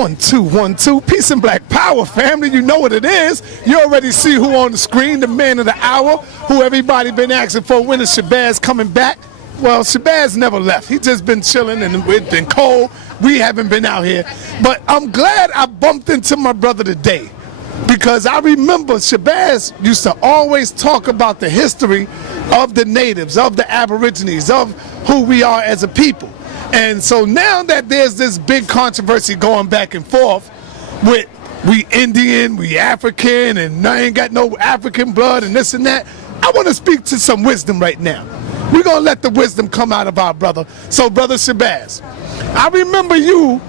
1, 2. Peace and black power, family. You know what it is. You already see who on the screen, the man of the hour, who everybody been asking for. When is Shabazz coming back? Well, Shabazz never left. He just been chilling and it's been cold. We haven't been out here. But I'm glad I bumped into my brother today, because I remember Shabazz used to always talk about the history of the natives, of the aborigines, of who we are as a people. And so now that there's this big controversy going back and forth with we Indian, we African, and I ain't got no African blood and this and that, I want to speak to some wisdom right now. We're going to let the wisdom come out of our brother. So, Brother Shabazz, I remember you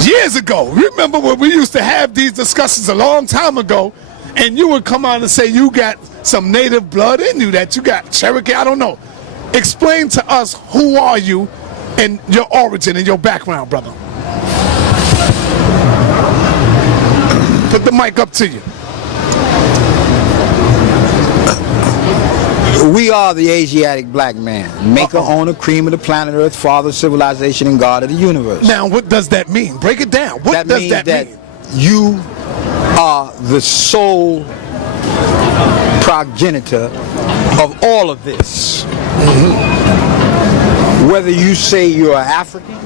years ago. Remember when we used to have these discussions a long time ago, and you would come out and say you got some native blood in you, that you got Cherokee, I don't know. Explain to us, who are you and your origin and your background, brother. Put the mic up to you. We are the Asiatic black man, maker, owner, cream of the planet Earth, father, civilization, and God of the universe. Now, what does that mean? Break it down. What does that mean? You are the sole progenitor of all of this. Whether you say you're African,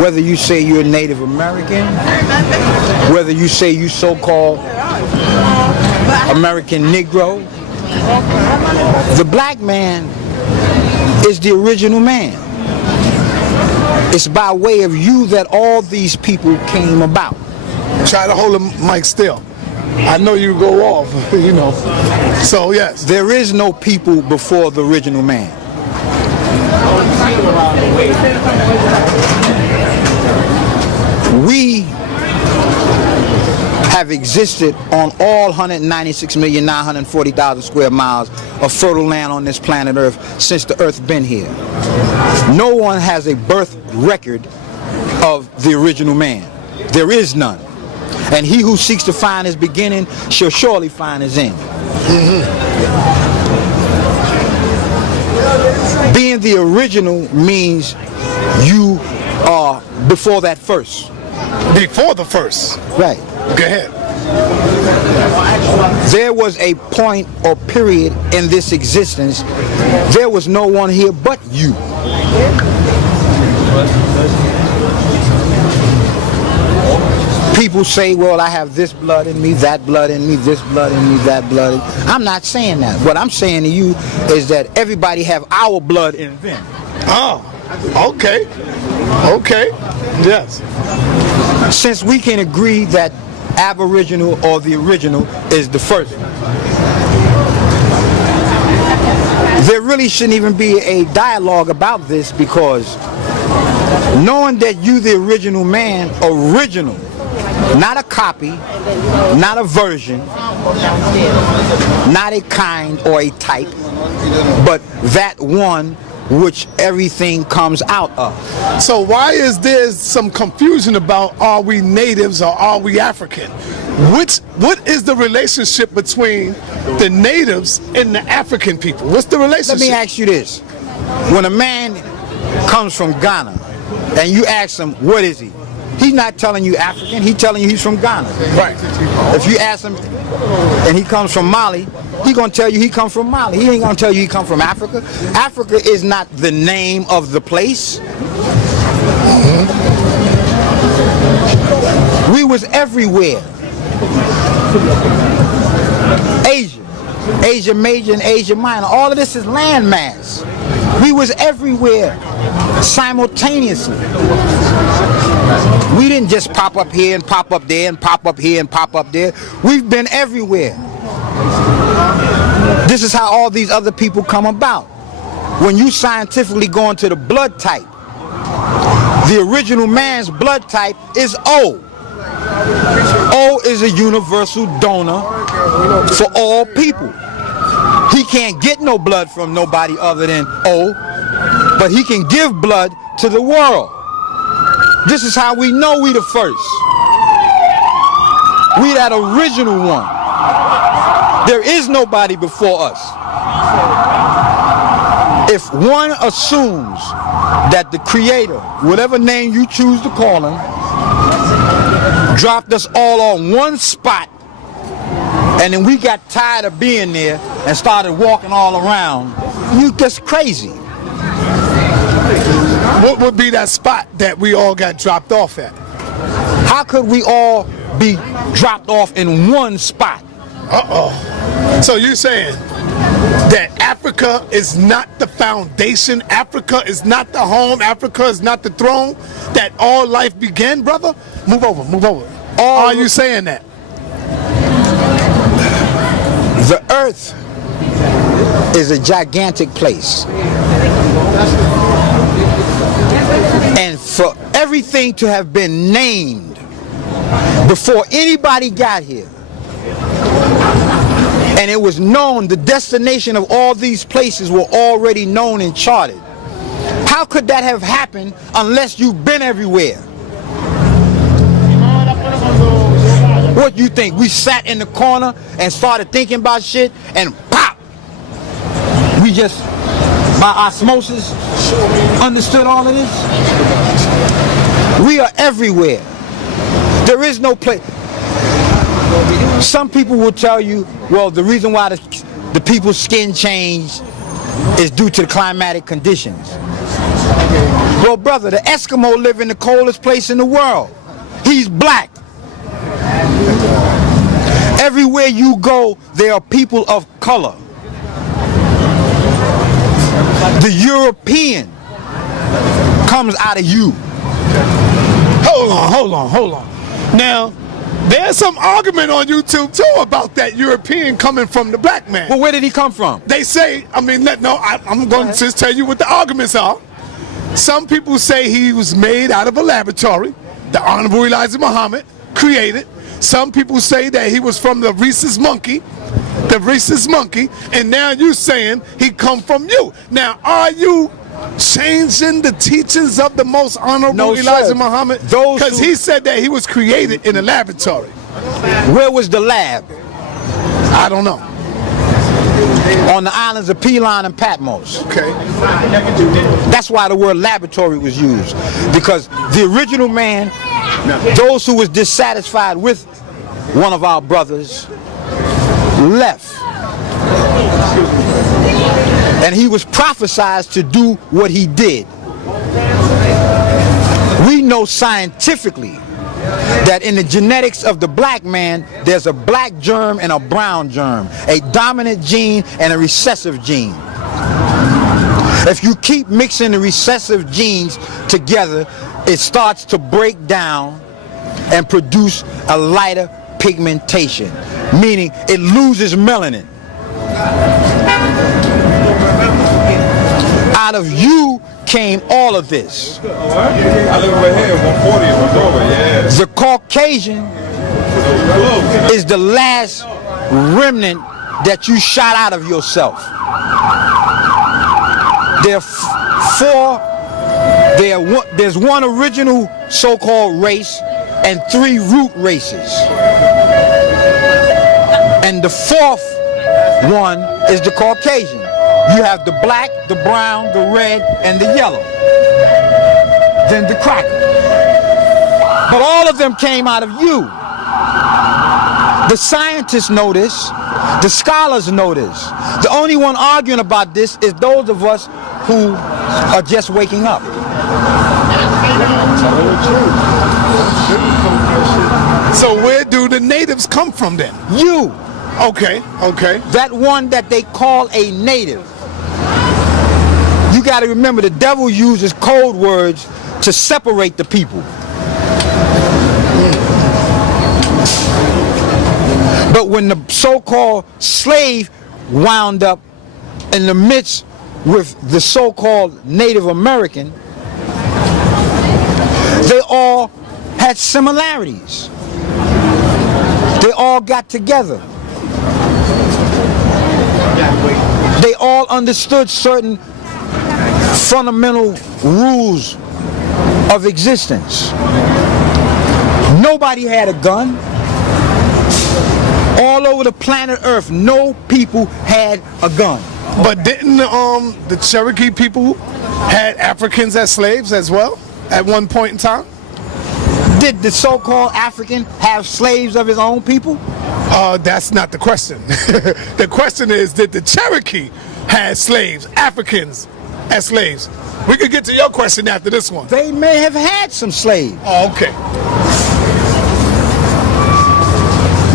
whether you say you're Native American, whether you say you so-called American Negro, the black man is the original man. It's by way of you that all these people came about. Try to hold the mic still. I know you go off, you know. So yes. There is no people before the original man. We have existed on all 196,940,000 square miles of fertile land on this planet Earth since the Earth been here. No one has a birth record of the original man. There is none. And he who seeks to find his beginning shall surely find his end. Being the original means you are before that first. Before the first. Right. Go ahead. There was a point or period in this existence, there was no one here but you. People say, well, I have this blood in me, that blood in me, this blood in me, that blood in me. I'm not saying that. What I'm saying to you is that everybody have our blood in them. Oh, okay. Okay. Yes. Since we can agree that Aboriginal or the original is the first, there really shouldn't even be a dialogue about this, because knowing that you the original man, original, not a copy, not a version, not a kind or a type, but that one which everything comes out of. So why is there some confusion about, are we natives or are we African? What is the relationship between the natives and the African people? What's the relationship? Let me ask you this. When a man comes from Ghana and you ask him, what is he? He's not telling you African, he's telling you he's from Ghana. Right. If you ask him and he comes from Mali, he's going to tell you he comes from Mali. He ain't going to tell you he comes from Africa. Africa is not the name of the place. We was everywhere. Asia Major and Asia Minor, all of this is landmass. We was everywhere simultaneously. We didn't just pop up here and pop up there and pop up here and pop up there. We've been everywhere. This is how all these other people come about. When you scientifically go into the blood type, the original man's blood type is O. O is a universal donor for all people. He can't get no blood from nobody other than O, but he can give blood to the world. This is how we know we the first. We that original one. There is nobody before us. If one assumes that the Creator, whatever name you choose to call him, dropped us all on one spot, and then we got tired of being there and started walking all around. You just crazy. What would be that spot that we all got dropped off at? How could we all be dropped off in one spot? So you're saying that Africa is not the foundation, Africa is not the home, Africa is not the throne, that all life began, brother? Move over, move over. Are you saying that? The earth is a gigantic place. And for everything to have been named before anybody got here, and it was known, the destination of all these places were already known and charted. How could that have happened unless you've been everywhere? What you think? We sat in the corner and started thinking about shit and pop! We just, by osmosis, understood all of this? We are everywhere. There is no place. Some people will tell you, well, the reason why the people's skin changed is due to the climatic conditions. Well, brother, the Eskimo live in the coldest place in the world. He's black. Everywhere you go, there are people of color. The European comes out of you. Hold on. Now, there's some argument on YouTube too about that European coming from the black man. Well, where did he come from? They say, I'm going to just tell you what the arguments are. Some people say he was made out of a laboratory. The Honorable Elijah Muhammad created. Some people say that he was from the rhesus monkey, and now you're saying he come from you. Now, are you changing the teachings of the most honorable Elijah Muhammad? Because he said that he was created in a laboratory. Where was the lab? I don't know. On the islands of Pelon and Patmos. Okay. That's why the word laboratory was used. Because the original man, those who was dissatisfied with one of our brothers, left. And he was prophesied to do what he did. We know scientifically that in the genetics of the black man, there's a black germ and a brown germ, a dominant gene and a recessive gene. If you keep mixing the recessive genes together, it starts to break down and produce a lighter pigmentation, meaning it loses melanin. Out of you came all of this. I live over here, 140, yeah. The Caucasian is the last remnant that you shot out of yourself. There's one original so-called race and 3 root races. And the 4th one is the Caucasian. You have the black, the brown, the red, and the yellow. Then the cracker. But all of them came out of you. The scientists know this. The scholars know this. The only one arguing about this is those of us who are just waking up. So where do the natives come from then? You. Okay. That one that they call a native. You got to remember, the devil uses code words to separate the people. But when the so-called slave wound up in the midst with the so-called Native American, they all had similarities. They all got together. They all understood certain fundamental rules of existence. Nobody had a gun. All over the planet Earth, no people had a gun. But didn't the Cherokee people had Africans as slaves as well at one point in time? Did the so-called African have slaves of his own people? That's not the question. The question is, did the Cherokee have slaves, Africans as slaves? We could get to your question after this one. They may have had some slaves. Oh, okay.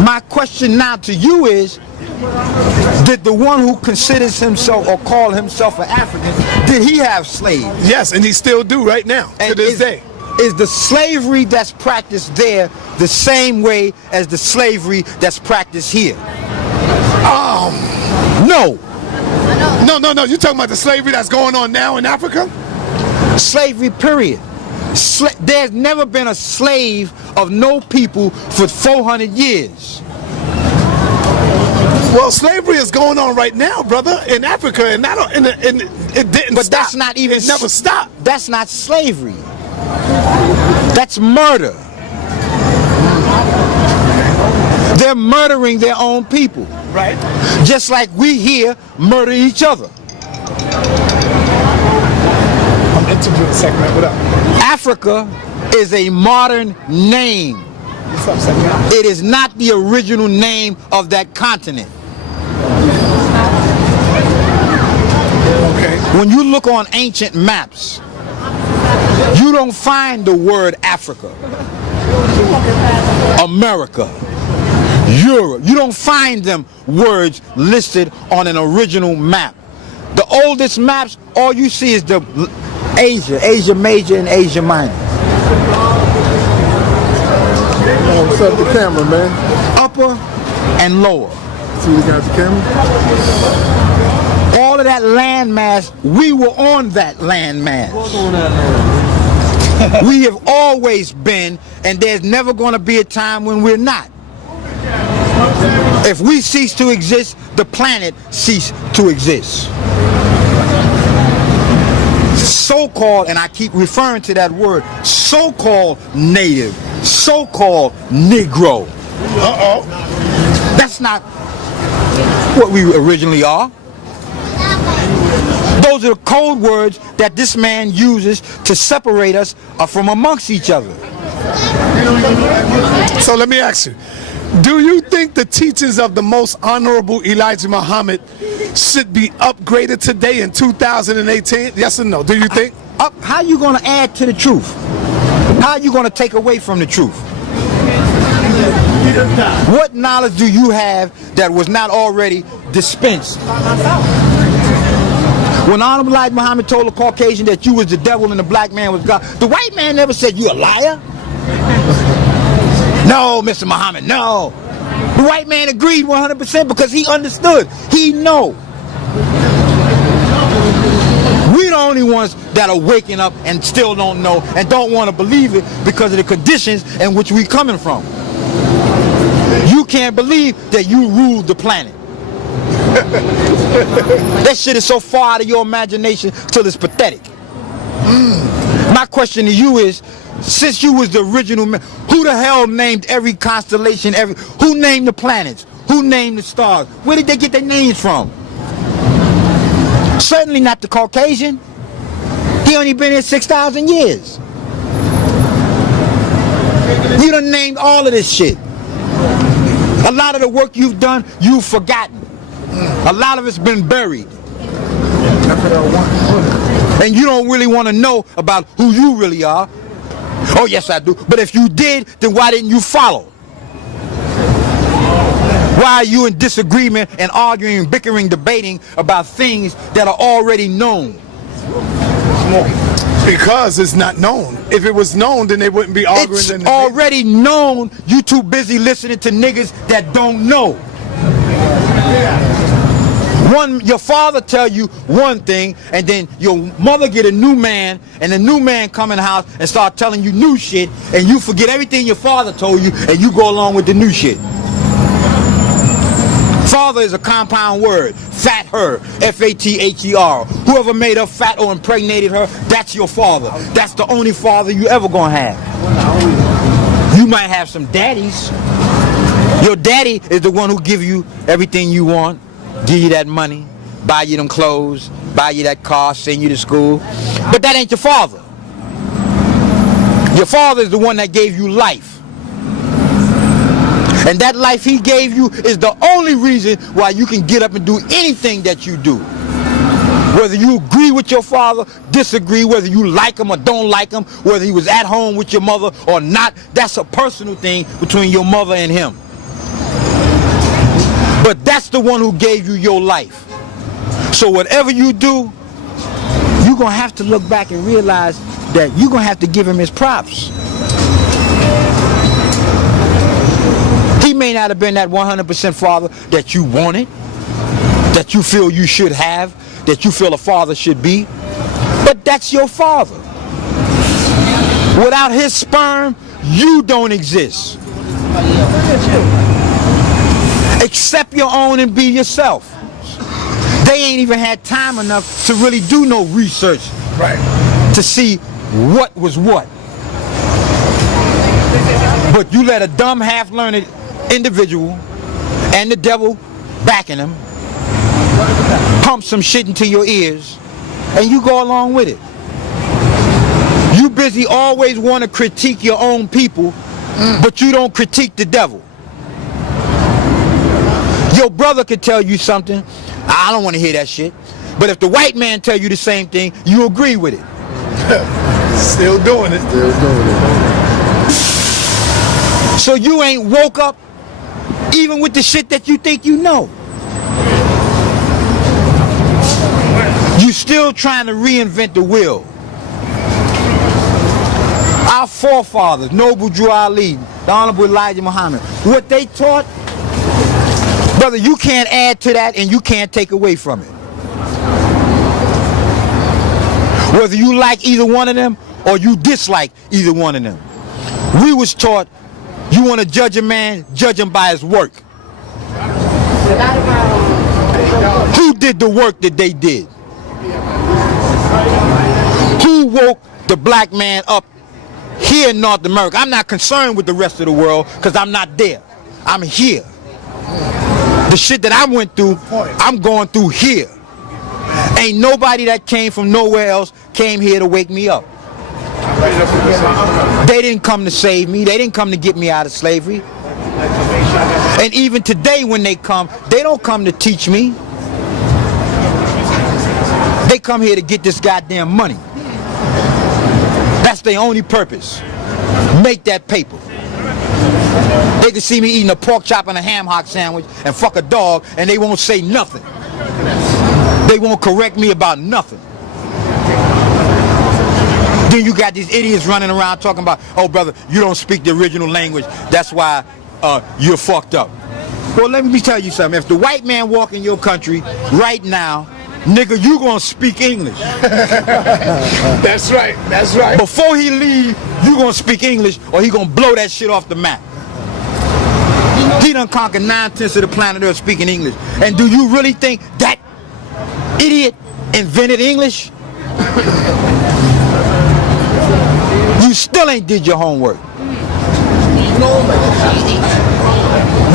My question now to you is, did the one who considers himself or call himself an African, did he have slaves? Yes, and he still do right now, to this day. Is the slavery that's practiced there the same way as the slavery that's practiced here? No. No. You're talking about the slavery that's going on now in Africa? Slavery, period. There's never been a slave of no people for 400 years. Well, slavery is going on right now, brother, in Africa, and it didn't But stop. that's not even... It never stopped. That's not slavery. That's murder. They're murdering their own people. Right. Just like we here murder each other. I'm interviewing segment. What up? Africa is a modern name. What's up, segment? It is not the original name of that continent. Okay. When you look on ancient maps, you don't find the word Africa, America, Europe. You don't find them words listed on an original map. The oldest maps, all you see is the Asia Major and Asia Minor. Oh, what's up, the camera, man? Upper and lower. See you got the camera? All of that landmass, we were on that landmass. We have always been, and there's never going to be a time when we're not. If we cease to exist, the planet cease to exist. So-called, and I keep referring to that word, so-called native, so-called Negro. That's not what we originally are. Those are the code words that this man uses to separate us from amongst each other. So let me ask you, do you think the teachings of the most honorable Elijah Muhammad should be upgraded today in 2018? Yes or no? Do you think? How are you going to add to the truth? How are you going to take away from the truth? What knowledge do you have that was not already dispensed? When Honorable Elijah Muhammad told the Caucasian that you was the devil and the black man was God, the white man never said you a liar. No, Mr. Muhammad, no. The white man agreed 100% because he understood. He know. We the only ones that are waking up and still don't know and don't want to believe it because of the conditions in which we coming from. You can't believe that you ruled the planet. That shit is so far out of your imagination till it's pathetic. My question to you is, since you was the original man, who the hell named every constellation, who named the planets? Who named the stars? Where did they get their names from? Certainly not the Caucasian. He only been here 6,000 years. You done named all of this shit. A lot of the work you've done, you've forgotten. A lot of it's been buried. And you don't really want to know about who you really are. Oh, yes, I do. But if you did, then why didn't you follow? Why are you in disagreement and arguing, bickering, debating about things that are already known? Because it's not known. If it was known, then they wouldn't be arguing. It's already known. You too busy listening to niggas that don't know. Your father tell you one thing, and then your mother get a new man, and the new man come in the house and start telling you new shit, and you forget everything your father told you, and you go along with the new shit. Father is a compound word. Fat her, F-A-T-H-E-R. Whoever made her fat or impregnated her, that's your father. That's the only father you ever gonna have. You might have some daddies. Your daddy is the one who give you everything you want, give you that money, buy you them clothes, buy you that car, send you to school. But that ain't your father. Your father is the one that gave you life. And that life he gave you is the only reason why you can get up and do anything that you do. Whether you agree with your father, disagree, whether you like him or don't like him, whether he was at home with your mother or not, that's a personal thing between your mother and him. But that's the one who gave you your life. So whatever you do, you're going to have to look back and realize that you're going to have to give him his props. He may not have been that 100% father that you wanted, that you feel you should have, that you feel a father should be, but that's your father. Without his sperm, you don't exist. Accept your own and be yourself. They ain't even had time enough to really do no research to see what was what. But you let a dumb, half-learned individual and the devil backing him pump some shit into your ears and you go along with it. You busy always want to critique your own people, but you don't critique the devil. Your brother could tell you something, I don't want to hear that shit, but if the white man tell you the same thing, you agree with it. Still doing it. Still doing it. So you ain't woke up even with the shit that you think you know. You still trying to reinvent the wheel. Our forefathers, Noble Drew Ali, the Honorable Elijah Muhammad, what they taught, brother, you can't add to that and you can't take away from it. Whether you like either one of them or you dislike either one of them. We was taught you want to judge a man, judge him by his work. Who did the work that they did? Who woke the black man up here in North America? I'm not concerned with the rest of the world because I'm not there. I'm here. The shit that I went through, I'm going through here. Ain't nobody that came from nowhere else came here to wake me up. They didn't come to save me. They didn't come to get me out of slavery. And even today when they come, they don't come to teach me. They come here to get this goddamn money. That's their only purpose. Make that paper. They can see me eating a pork chop and a ham hock sandwich and fuck a dog and they won't say nothing. They won't correct me about nothing. Then you got these idiots running around talking about, oh brother, you don't speak the original language, that's why you're fucked up. Well, let me tell you something. If the white man walk in your country right now, nigga, you gonna speak English. That's right, that's right. Before he leave, you gonna speak English or he gonna blow that shit off the map. He done conquered 9/10 of the planet Earth speaking English. And do you really think that idiot invented English? You still ain't did your homework.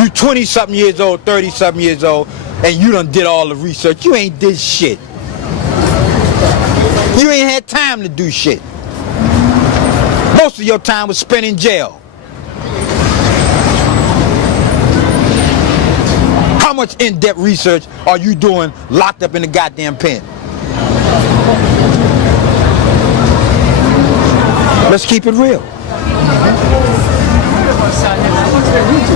You 20-something years old, 30-something years old, and you done did all the research. You ain't did shit. You ain't had time to do shit. Most of your time was spent in jail. How much in-depth research are you doing locked up in the goddamn pen? Let's keep it real.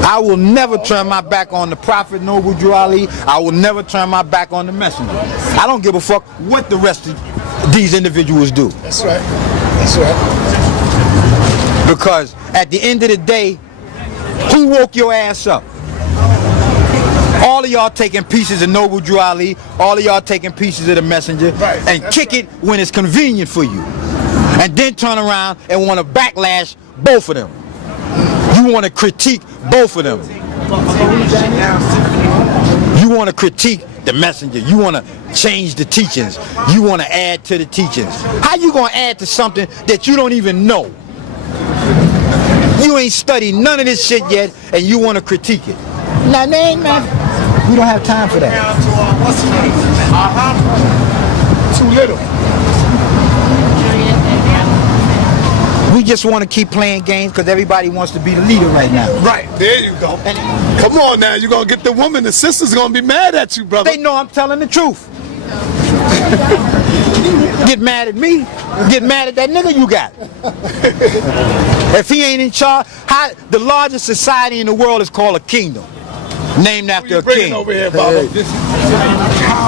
I will never turn my back on the Prophet Noble Drew Ali. I will never turn my back on the messenger. I don't give a fuck what the rest of these individuals do. That's right. That's right. Because at the end of the day, who woke your ass up? All of y'all taking pieces of Noble Drew Ali, all of y'all taking pieces of the messenger, and kick it when it's convenient for you. And then turn around and want to backlash both of them. You want to critique both of them. You want to critique the messenger. You want to change the teachings. You want to add to the teachings. How you going to add to something that you don't even know? You ain't studied none of this shit yet and you want to critique it. Nah, man, we don't have time for that. Too little. We just want to keep playing games because everybody wants to be the leader right now. Right, there you go. Come on now, you're going to get the woman. The sister's going to be mad at you, brother. They know I'm telling the truth. Get mad at me, get mad at that nigga you got. If he ain't in charge, the largest society in the world is called a kingdom, named after a king. Over here, Baba.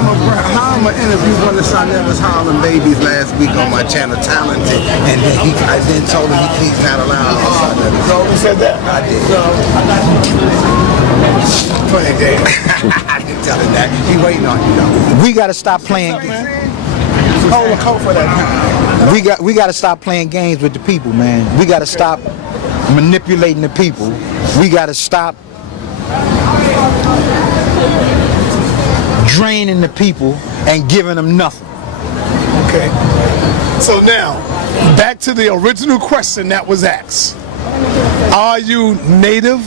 Harlem interviewed one of Sonella's Harlem babies last week on my channel, Talented, and then I then told him he's not allowed on Sonella. So who said that? I did. I didn't tell him that. He waiting on you though. We gotta stop playing games. Hold the coat for that. We gotta stop playing games with the people, man. We gotta stop manipulating the people. We gotta stop draining the people and giving them nothing. Okay. So now, back to the original question that was asked. Are you native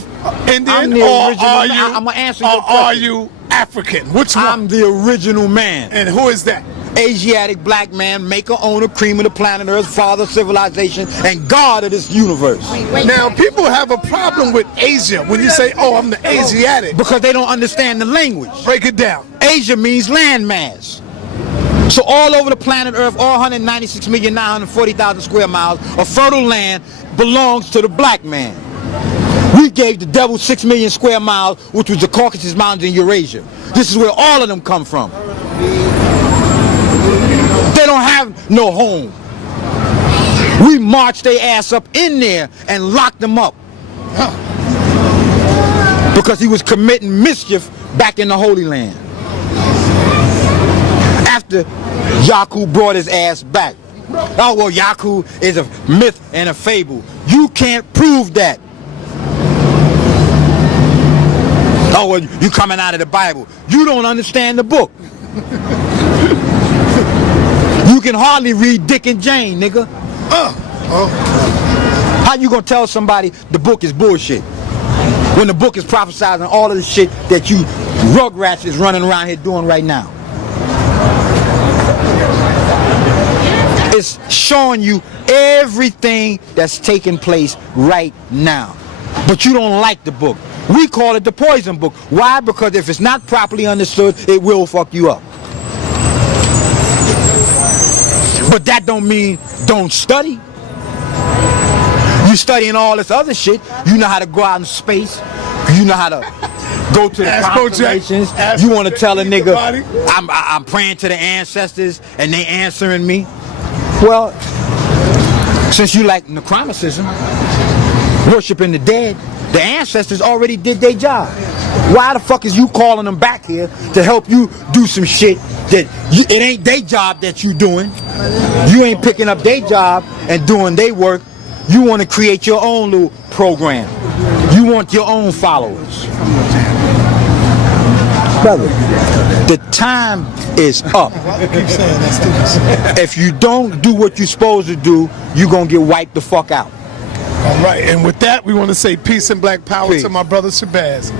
Indian I'm the or original are man. you, I'm gonna answer or your question. are you African? Which one? I'm the original man. And who is that? Asiatic black man, maker, owner, cream of the planet Earth, father of civilization, and God of this universe. Now, people have a problem with Asia when you say, oh, I'm the Asiatic. Because they don't understand the language. Break it down. Asia means landmass. So all over the planet Earth, all 196,940,000 square miles of fertile land belongs to the black man. We gave the devil 6 million square miles, which was the Caucasus Mountains in Eurasia. This is where all of them come from. They don't have no home. We marched their ass up in there and locked them up. Because he was committing mischief back in the Holy Land. After Yaku brought his ass back. Oh, well, Yaku is a myth and a fable. You can't prove that. Oh, well, you coming out of the Bible. You don't understand the book. You can hardly read Dick and Jane, nigga. How you gonna tell somebody the book is bullshit when the book is prophesizing all of the shit that you rugrats is running around here doing right now? It's showing you everything that's taking place right now. But you don't like the book. We call it the poison book. Why? Because if it's not properly understood, it will fuck you up. But that don't mean don't study. You studying all this other shit. You know how to go out in space. You know how to go to the constellations. You want to tell a nigga, I'm praying to the ancestors and they answering me. Well, since you like necromanticism, worshiping the dead, the ancestors already did their job. Why the fuck is you calling them back here to help you do some shit that it ain't their job that you doing? You ain't picking up their job and doing their work. You want to create your own little program. You want your own followers. Brother, the time is up. If you don't do what you're supposed to do, you're going to get wiped the fuck out. All right, and with that, we want to say peace and black power to my brother Shabazz.